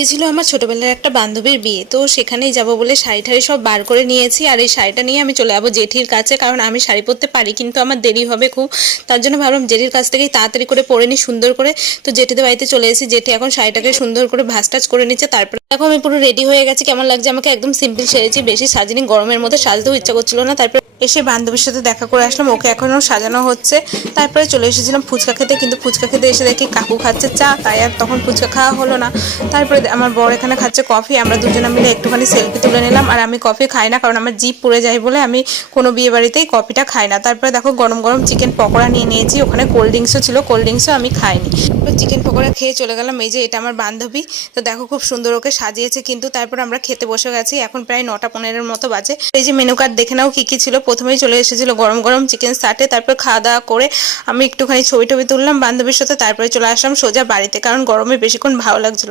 আজকে ছিল আমার ছোটবেলার একটা বান্ধবীর বিয়ে, তো সেখানেই যাব বলে শাড়ি ঠাড়ি সব বার করে নিয়েছি। আর এই শাড়িটা নিয়ে আমি চলে যাবো জেঠির কাছে, কারণ আমি শাড়ি পরতে পারি কিন্তু আমার দেরি হবে খুব। তার জন্য ভাবলাম জেঠির কাছ থেকেই তাড়াতাড়ি করে পরে নিই সুন্দর করে। তো জেঠিদের বাড়িতে চলে এসেছি, জেঠি এখন শাড়িটাকে সুন্দর করে ভাঁজ টাজ করে নিচ্ছে। তারপরে দেখো আমি পুরো রেডি হয়ে গেছি। কেমন লাগছে আমাকে? একদম সিম্পল সেরেছি, বেশি সাজিনি, গরমের মধ্যে সাজতেও ইচ্ছা করছিল না। তারপরে এসে বান্ধবীর সাথে দেখা করে আসলাম, ওকে এখনো সাজানো হচ্ছে। তারপরে চলে এসেছিলাম ফুচকা খেতে, কিন্তু ফুচকা খেতে এসে দেখি কাকু খাচ্ছে চা, তাই আর তখন ফুচকা খাওয়া হলো না। তারপরে আমার বর এখানে খাচ্ছে কফি, আমরা দুজনে মিলে একটুখানি সেলফি তুলে নিলাম। আর আমি কফি খাই না, কারণ আমার জিভ পুড়ে যায় বলে আমি কোনো বিয়ে বাড়িতেই কফিটা খাই না। তারপরে দেখো গরম গরম চিকেন পকোড়া নিয়ে নিয়েছি, ওখানে কোল্ড ড্রিঙ্কসও ছিল, কোল্ড ড্রিঙ্কসও আমি খাইনি। তো চিকেন পকোড়া খেয়ে চলে গেলাম। এই যে এটা আমার বান্ধবী, তো দেখো খুব সুন্দর ওকে সাজিয়েছে কিন্তু। তারপর আমরা খেতে বসে গেছি, এখন প্রায় 9টা 15-এর মতো বাজে। এই যে মেনু কার্ড দেখে নাও কি কি ছিল। প্রথমেই চলে এসেছিল গরম গরম চিকেন স্টার্টে। তারপর খাওয়া দাওয়া করে আমি একটুখানি ছবি টবি তুললাম বান্ধবীর সাথে। তারপরে চলে আসলাম সোজা বাড়িতে, কারণ গরমে বেশিক্ষণ ভালো লাগছিল।